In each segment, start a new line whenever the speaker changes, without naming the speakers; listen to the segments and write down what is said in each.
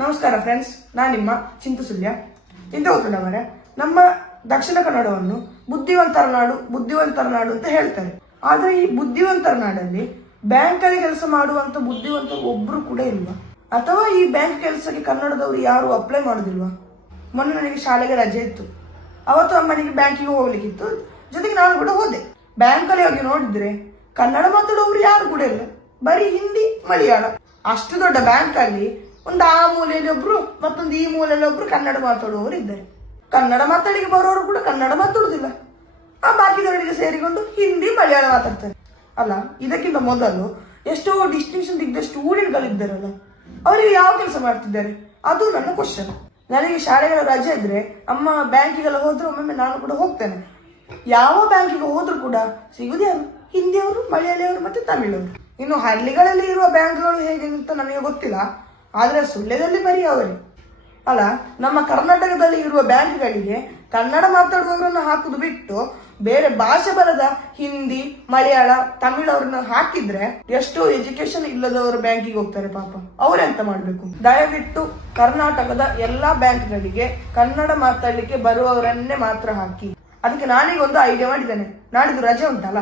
ನಮಸ್ಕಾರ ಫ್ರೆಂಡ್ಸ್ ನಾನು ನಿಮ್ಮ ಚಿಂತು ಸುಲ್ಯ ಗೊತ್ತುಂಡವರೇ ನಮ್ಮ ದಕ್ಷಿಣ ಕನ್ನಡವನ್ನು ಬುದ್ಧಿವಂತರ ನಾಡು ಬುದ್ಧಿವಂತರ ನಾಡು ಅಂತ ಹೇಳ್ತಾರೆ. ಆದ್ರೆ ಈ ಬುದ್ಧಿವಂತರ ನಾಡಲ್ಲಿ ಬ್ಯಾಂಕ್ ಅಲ್ಲಿ ಕೆಲಸ ಮಾಡುವಂತ ಬುದ್ಧಿವಂತ ಒಬ್ರು ಕೂಡ ಇಲ್ವಾ? ಅಥವಾ ಈ ಬ್ಯಾಂಕ್ ಕೆಲಸಕ್ಕೆ ಕನ್ನಡದವರು ಯಾರು ಅಪ್ಲೈ ಮಾಡೋದಿಲ್ವಾ? ಮೊನ್ನೆ ನನಗೆ ಶಾಲೆಗೆ ರಜೆ ಇತ್ತು. ಅವತ್ತು ಅಮ್ಮನಿಗೆ ಬ್ಯಾಂಕಿಗೆ ಹೋಗ್ಲಿಕ್ಕಿತ್ತು. ಜೊತೆಗೆ ನಾನು ಕೂಡ ಹೋದೆ. ಬ್ಯಾಂಕಲ್ಲಿ ಹೋಗಿ ನೋಡಿದ್ರೆ ಕನ್ನಡ ಮಾತಾಡೋರು ಯಾರು ಕೂಡ ಇಲ್ಲ. ಬರೀ ಹಿಂದಿ, ಮಲಯಾಳ. ಅಷ್ಟು ದೊಡ್ಡ ಬ್ಯಾಂಕ್ ಅಲ್ಲಿ ಒಂದು ಆ ಮೂಲೆಯಲ್ಲಿ ಒಬ್ರು, ಮತ್ತೊಂದು ಈ ಮೂಲೆಯಲ್ಲಿ ಒಬ್ರು ಕನ್ನಡ ಮಾತಾಡುವವರು ಇದ್ದಾರೆ ಕನ್ನಡ ಮಾತಾಡಿಗೆ ಬರೋರು ಕೂಡ ಕನ್ನಡ ಮಾತಾಡುದಿಲ್ಲ. ಆ ಬಾಕಿದವರಿಗೆ ಸೇರಿಕೊಂಡು ಹಿಂದಿ, ಮಲಯಾಳ ಮಾತಾಡ್ತಾರೆ. ಅಲ್ಲ, ಇದಕ್ಕಿಂತ ಮೊದಲು ಎಷ್ಟೋ ಡಿಸ್ಟಿಂಕ್ಷನ್ ತೆಗೆದ ಸ್ಟೂಡೆಂಟ್ಗಳಿದ್ದಾರಲ್ಲ ಅವರಿಗೆ ಯಾವ ಕೆಲಸ ಮಾಡ್ತಿದ್ದಾರೆ? ಅದು ನನ್ನ ಕ್ವಶನ್ ನನಗೆ ಶಾಲೆಗಳ ರಜೆ ಇದ್ರೆ ಅಮ್ಮ ಬ್ಯಾಂಕಿಗೆಲ್ಲ ಹೋದ್ರೆ ಒಮ್ಮೊಮ್ಮೆ ನಾನು ಕೂಡ ಹೋಗ್ತೇನೆ. ಯಾವ ಬ್ಯಾಂಕಿಗೆ ಹೋದ್ರು ಕೂಡ ಸಿಗುದು ಯಾರು ಹಿಂದಿಯವರು, ಮಲಯಾಳಿಯವರು ಮತ್ತೆ ತಮಿಳವರು. ಇನ್ನು ಹಳ್ಳಿಗಳಲ್ಲಿ ಇರುವ ಬ್ಯಾಂಕ್ಗಳು ಹೇಗೆ ಅಂತ ನನಗೆ ಗೊತ್ತಿಲ್ಲ. ಆದ್ರೆ ಸುಳ್ಳ್ಯದಲ್ಲಿ ಬರೀ ಅವರೇ. ಅಲ್ಲ, ನಮ್ಮ ಕರ್ನಾಟಕದಲ್ಲಿ ಇರುವ ಬ್ಯಾಂಕ್ಗಳಿಗೆ ಕನ್ನಡ ಮಾತಾಡುವವರನ್ನು ಹಾಕುದು ಬಿಟ್ಟು ಬೇರೆ ಭಾಷೆ ಬರದ ಹಿಂದಿ, ಮಲಯಾಳ ತಮಿಳವ್ರನ್ನ ಹಾಕಿದ್ರೆ ಎಷ್ಟೋ ಎಜುಕೇಶನ್ ಇಲ್ಲದವರು ಬ್ಯಾಂಕಿಗೆ ಹೋಗ್ತಾರೆ ಪಾಪ. ಅವ್ರೆಂತ ಮಾಡ್ಬೇಕು? ದಯವಿಟ್ಟು ಕರ್ನಾಟಕದ ಎಲ್ಲಾ ಬ್ಯಾಂಕ್ಗಳಿಗೆ ಕನ್ನಡ ಮಾತಾಡ್ಲಿಕ್ಕೆ ಬರುವವರನ್ನೇ ಮಾತ್ರ ಹಾಕಿ. ಅದಕ್ಕೆ ನಾನೀಗ ಒಂದು ಐಡಿಯಾ ಮಾಡಿದ್ದೇನೆ. ನಾಡಿದ್ದು ರಜೆ ಉಂಟಲ್ಲ?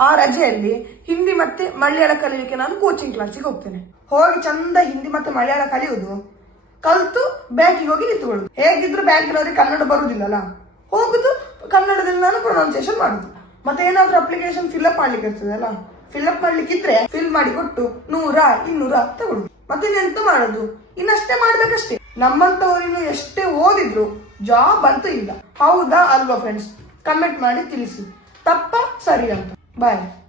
ಆ ರಜೆಯಲ್ಲಿ ಹಿಂದಿ ಮತ್ತೆ ಮಲಯಾಳ ಕಲಿಲಿಕ್ಕೆ ನಾನು ಕೋಚಿಂಗ್ ಕ್ಲಾಸಿಗೆ ಹೋಗ್ತೇನೆ. ಹೋಗಿ ಚಂದ ಹಿಂದಿ ಮತ್ತೆ ಮಲಯಾಳ ಕಲಿಯುವುದು ಕಲ್ತು ಬ್ಯಾಂಕಿಗೆ ಹೋಗಿ ನಿಂತುಕೊಳ್ಳುದು. ಹೇಗಿದ್ರು ಬ್ಯಾಂಕಿನವ್ರಿಗೆ ಕನ್ನಡ ಬರುವುದಿಲ್ಲಲ್ಲ ಹೋಗುದು, ಕನ್ನಡದಲ್ಲಿ ನಾನು ಪ್ರೊನೌನ್ಸಿಯೇಷನ್ ಮಾಡುದು. ಮತ್ತೆ ಏನಾದ್ರೂ ಅಪ್ಲಿಕೇಶನ್ ಫಿಲ್ಅಪ್ ಮಾಡ್ಲಿಕ್ಕೆ ಇರ್ತದಲ್ಲ. ಫಿಲ್ಅಪ್ ಮಾಡ್ಲಿಕ್ಕೆ ಇದ್ರೆ ಫಿಲ್ ಮಾಡಿ ಕೊಟ್ಟು ನೂರ, ಇನ್ನೂರ ತಗೊಳ್ಳುದು. ಮತ್ತೆ ಎಂತ ಮಾಡುದು. ಇನ್ನಷ್ಟೇ ಮಾಡ್ಬೇಕಷ್ಟೇ. ನಮ್ಮಂತವರಿನ್ನು ಎಷ್ಟೇ ಓದಿದ್ರು ಜಾಬ್ ಅಂತೂ ಇಲ್ಲ. ಹೌದಾ ಅಲ್ವಾ ಫ್ರೆಂಡ್ಸ್ ಕಮೆಂಟ್ ಮಾಡಿ ತಿಳಿಸಿ. ತಪ್ಪ ಸರಿ ಅಂತ. Bye.